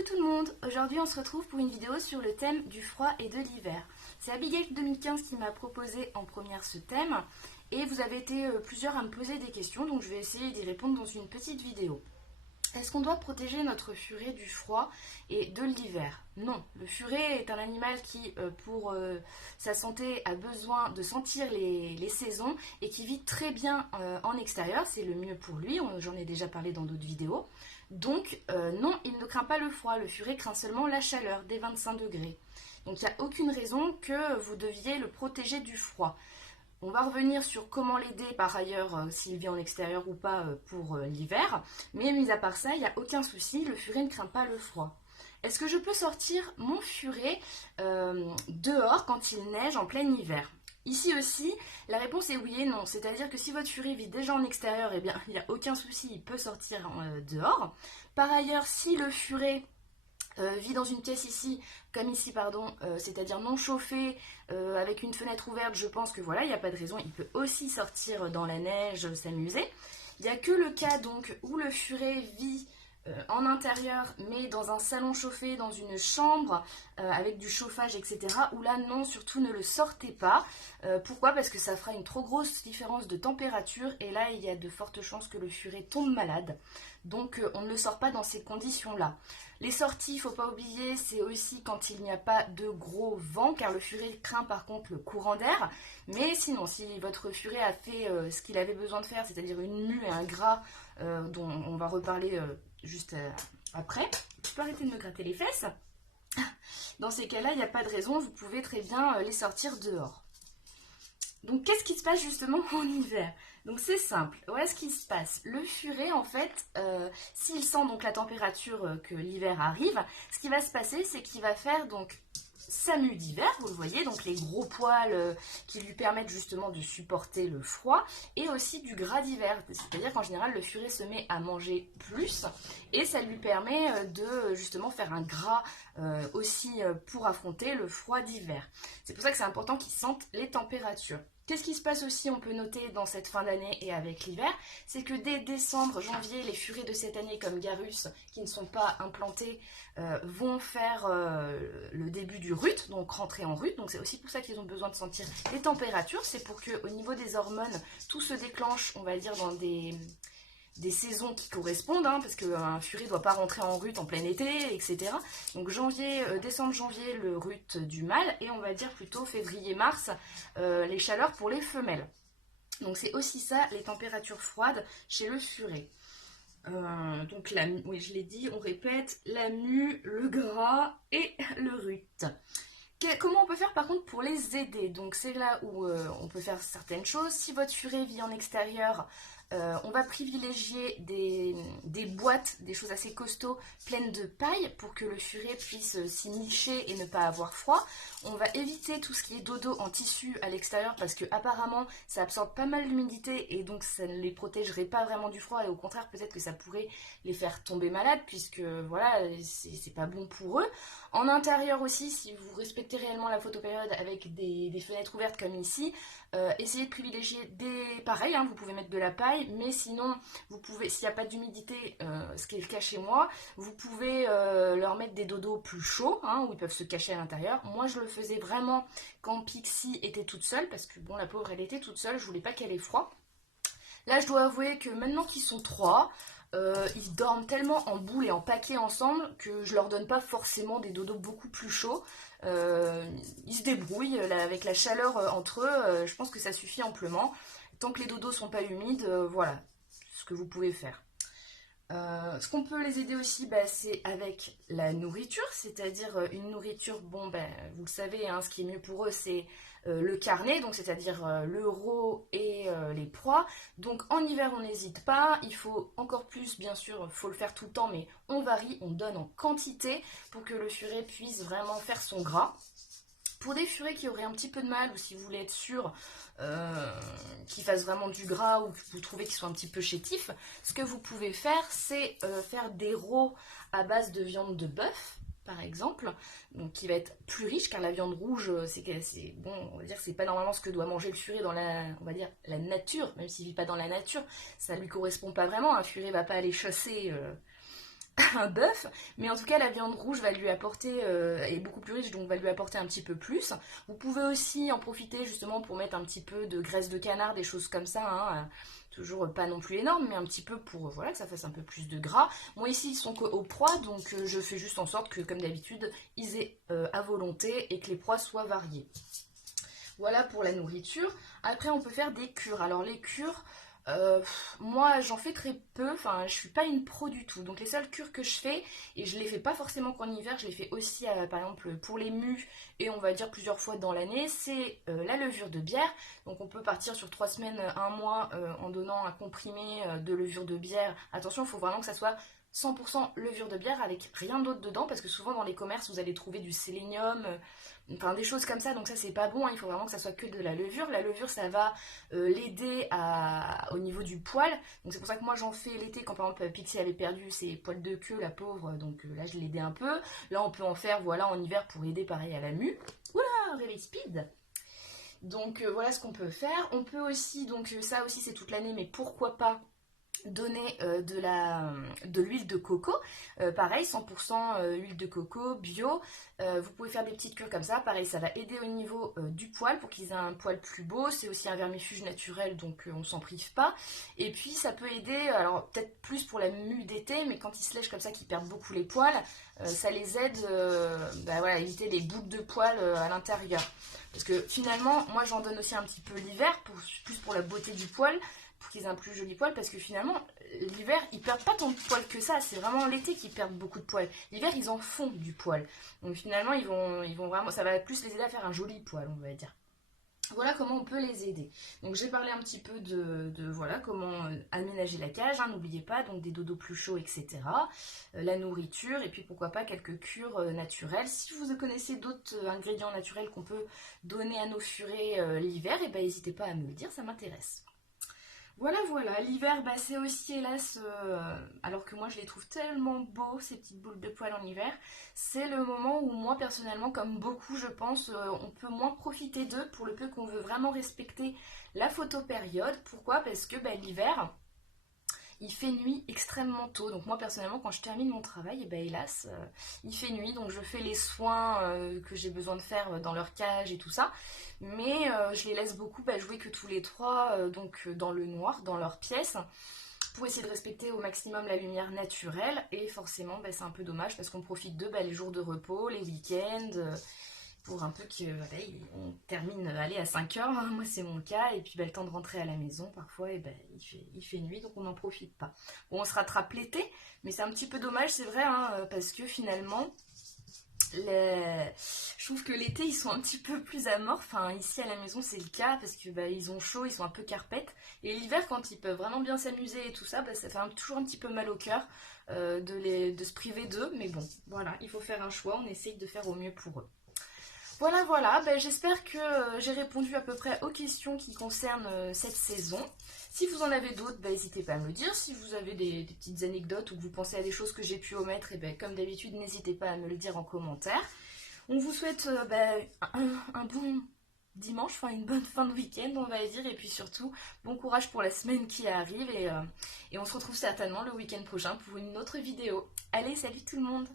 Coucou tout le monde, aujourd'hui on se retrouve pour une vidéo sur le thème du froid et de l'hiver. C'est Abigail 2015 qui m'a proposé en première ce thème et vous avez été plusieurs à me poser des questions, donc je vais essayer d'y répondre dans une petite vidéo. Est-ce qu'on doit protéger notre furet du froid et de l'hiver? Non, le furet est un animal qui, pour sa santé, a besoin de sentir les saisons et qui vit très bien en extérieur. C'est le mieux pour lui, j'en ai déjà parlé dans d'autres vidéos. Donc non, il ne craint pas le froid, le furet craint seulement la chaleur, des 25 degrés. Donc il n'y a aucune raison que vous deviez le protéger du froid. On va revenir sur comment l'aider par ailleurs, s'il vit en extérieur ou pas pour l'hiver. Mais mis à part ça, il n'y a aucun souci, le furet ne craint pas le froid. Est-ce que je peux sortir mon furet dehors quand il neige en plein hiver? Ici aussi, la réponse est oui et non. C'est-à-dire que si votre furet vit déjà en extérieur, eh bien, il n'y a aucun souci, il peut sortir dehors. Par ailleurs, si le furet vit dans une pièce ici, comme ici, pardon, c'est-à-dire non chauffée, avec une fenêtre ouverte, je pense que voilà, il n'y a pas de raison, il peut aussi sortir dans la neige, s'amuser. Il n'y a que le cas donc où le furet vit en intérieur, mais dans un salon chauffé, dans une chambre, avec du chauffage, etc. Où là, non, surtout ne le sortez pas. Pourquoi? Parce que ça fera une trop grosse différence de température, et là, il y a de fortes chances que le furet tombe malade. Donc, on ne le sort pas dans ces conditions-là. Les sorties, il ne faut pas oublier, c'est aussi quand il n'y a pas de gros vent, car le furet craint par contre le courant d'air. Mais sinon, si votre furet a fait ce qu'il avait besoin de faire, c'est-à-dire une mue et un gras, dont on va reparler juste après, tu peux arrêter de me gratter les fesses. Dans ces cas-là, il n'y a pas de raison, vous pouvez très bien les sortir dehors. Donc qu'est-ce qui se passe justement en hiver? Donc c'est simple, voilà ce qui se passe. Le furet en fait, s'il sent donc la température que l'hiver arrive, ce qui va se passer c'est qu'il va faire donc sa mue d'hiver, vous le voyez, donc les gros poils qui lui permettent justement de supporter le froid, et aussi du gras d'hiver, c'est-à-dire qu'en général le furet se met à manger plus, et ça lui permet de justement faire un gras aussi pour affronter le froid d'hiver. C'est pour ça que c'est important qu'il sente les températures. Qu'est-ce qui se passe aussi, on peut noter dans cette fin d'année et avec l'hiver, c'est que dès décembre, janvier, les furets de cette année comme Garus, qui ne sont pas implantés, vont faire le début du rut, donc rentrer en rut. Donc c'est aussi pour ça qu'ils ont besoin de sentir les températures. C'est pour qu'au niveau des hormones, tout se déclenche, on va dire, dans des saisons qui correspondent, hein, parce qu'un furet ne doit pas rentrer en rut en plein été, etc. Donc décembre, janvier, le rut du mâle, et on va dire plutôt février-mars, les chaleurs pour les femelles. Donc c'est aussi ça, les températures froides chez le furet. Donc oui, je l'ai dit, on répète, la mue, le gras et le rut. Comment on peut faire par contre pour les aider? Donc c'est là où on peut faire certaines choses. Si votre furet vit en extérieur, on va privilégier des boîtes, des choses assez costauds, pleines de paille pour que le furet puisse s'y nicher et ne pas avoir froid. On va éviter tout ce qui est dodo en tissu à l'extérieur parce que apparemment ça absorbe pas mal d'humidité et donc ça ne les protégerait pas vraiment du froid, et au contraire peut-être que ça pourrait les faire tomber malades puisque voilà, c'est pas bon pour eux. En intérieur aussi, si vous respectez réellement la photopériode avec des fenêtres ouvertes comme ici, essayez de privilégier pareil, hein, vous pouvez mettre de la paille, mais sinon vous pouvez, s'il n'y a pas d'humidité, ce qui est le cas chez moi, vous pouvez leur mettre des dodos plus chauds, hein, où ils peuvent se cacher à l'intérieur. Moi je le faisais vraiment quand Pixie était toute seule, parce que bon, la pauvre elle était toute seule, je voulais pas qu'elle ait froid. Là je dois avouer que maintenant qu'ils sont trois, ils dorment tellement en boule et en paquet ensemble que je leur donne pas forcément des dodos beaucoup plus chauds. Ils se débrouillent là, avec la chaleur entre eux, je pense que ça suffit amplement. Tant que les dodos sont pas humides, voilà ce que vous pouvez faire. Ce qu'on peut les aider aussi, c'est avec la nourriture, c'est-à-dire une nourriture, bon, vous le savez, hein, ce qui est mieux pour eux, c'est le carnet, donc c'est-à-dire le rôt et les proies. Donc en hiver, on n'hésite pas, il faut encore plus, bien sûr, il faut le faire tout le temps, mais on varie, on donne en quantité pour que le furet puisse vraiment faire son gras. Pour des furets qui auraient un petit peu de mal, ou si vous voulez être sûr qu'ils fassent vraiment du gras, ou que vous trouvez qu'ils sont un petit peu chétifs, ce que vous pouvez faire, c'est faire des rots à base de viande de bœuf, par exemple, donc qui va être plus riche, car la viande rouge, c'est bon, on va dire que c'est pas normalement ce que doit manger le furet dans on va dire, la nature, même s'il vit pas dans la nature, ça lui correspond pas vraiment. Un furet va pas aller chasser un bœuf, mais en tout cas la viande rouge va lui apporter, est beaucoup plus riche, donc va lui apporter un petit peu plus. Vous pouvez aussi en profiter justement pour mettre un petit peu de graisse de canard, des choses comme ça, hein, toujours pas non plus énorme, mais un petit peu pour voilà, que ça fasse un peu plus de gras. Moi ici ils sont au poids, donc je fais juste en sorte que comme d'habitude, ils aient à volonté et que les poids soient variés. Voilà pour la nourriture. Après on peut faire des cures. Alors les cures, moi j'en fais très peu, enfin je suis pas une pro du tout. Donc les seules cures que je fais, et je les fais pas forcément qu'en hiver, je les fais aussi par exemple pour les mus et on va dire plusieurs fois dans l'année, c'est la levure de bière. Donc on peut partir sur 3 semaines, un mois en donnant un comprimé de levure de bière. Attention, il faut vraiment que ça soit 100% levure de bière avec rien d'autre dedans parce que souvent dans les commerces vous allez trouver du sélénium, enfin des choses comme ça, donc ça c'est pas bon, hein. Il faut vraiment que ça soit que de la levure. La levure ça va l'aider au niveau du poil, donc c'est pour ça que moi j'en fais l'été quand par exemple Pixie avait perdu ses poils de queue, la pauvre, donc là je l'ai aidé un peu. Là on peut en faire voilà en hiver pour aider pareil à la mue. Oula, réveil speed. Donc voilà ce qu'on peut faire. On peut aussi, donc ça aussi c'est toute l'année, mais pourquoi pas donner de l'huile de coco, pareil 100% huile de coco bio. Vous pouvez faire des petites cures comme ça, pareil ça va aider au niveau du poil pour qu'ils aient un poil plus beau. C'est aussi un vermifuge naturel, donc on s'en prive pas. Et puis ça peut aider, alors peut-être plus pour la mue d'été, mais quand ils se lèchent comme ça, qu'ils perdent beaucoup les poils, ça les aide voilà, à éviter les boucles de poils à l'intérieur. Parce que finalement moi j'en donne aussi un petit peu l'hiver, plus pour la beauté du poil, pour qu'ils aient un plus joli poil, parce que finalement, l'hiver, ils perdent pas tant de poils que ça, c'est vraiment l'été qu'ils perdent beaucoup de poils. L'hiver, ils en font du poil. Donc finalement, ils vont vraiment, ça va plus les aider à faire un joli poil, on va dire. Voilà comment on peut les aider. Donc j'ai parlé un petit peu de voilà comment aménager la cage, hein, n'oubliez pas, donc des dodos plus chauds, etc. La nourriture, et puis pourquoi pas quelques cures naturelles. Si vous connaissez d'autres ingrédients naturels qu'on peut donner à nos furets l'hiver, et ben n'hésitez pas à me le dire, ça m'intéresse. Voilà, voilà, l'hiver, bah, c'est aussi hélas, alors que moi je les trouve tellement beaux, ces petites boules de poils en hiver, c'est le moment où moi personnellement, comme beaucoup je pense, on peut moins profiter d'eux pour le peu qu'on veut vraiment respecter la photopériode. Pourquoi? Parce que bah, l'hiver, il fait nuit extrêmement tôt. Donc moi personnellement quand je termine mon travail, et ben hélas, il fait nuit, donc je fais les soins que j'ai besoin de faire dans leur cage et tout ça. Mais je les laisse beaucoup jouer que tous les trois, donc dans le noir, dans leur pièce, pour essayer de respecter au maximum la lumière naturelle. Et forcément c'est un peu dommage parce qu'on profite d'eux les jours de repos, les week-ends, pour un peu que voilà, on termine allez, à 5 heures, hein, moi c'est mon cas, et puis le temps de rentrer à la maison, parfois il fait nuit, donc on n'en profite pas. Bon, on se rattrape l'été, mais c'est un petit peu dommage, c'est vrai, hein, parce que finalement, je trouve que l'été ils sont un petit peu plus amorphes, enfin, ici à la maison c'est le cas, parce que ils ont chaud, ils sont un peu carpettes, et l'hiver quand ils peuvent vraiment bien s'amuser et tout ça, ça fait toujours un petit peu mal au cœur de se priver d'eux, mais bon, voilà, il faut faire un choix, on essaye de faire au mieux pour eux. Voilà, voilà, j'espère que j'ai répondu à peu près aux questions qui concernent cette saison. Si vous en avez d'autres, n'hésitez pas à me le dire. Si vous avez des petites anecdotes ou que vous pensez à des choses que j'ai pu omettre, comme d'habitude, n'hésitez pas à me le dire en commentaire. On vous souhaite un bon dimanche, enfin une bonne fin de week-end, on va dire, et puis surtout, bon courage pour la semaine qui arrive, et on se retrouve certainement le week-end prochain pour une autre vidéo. Allez, salut tout le monde!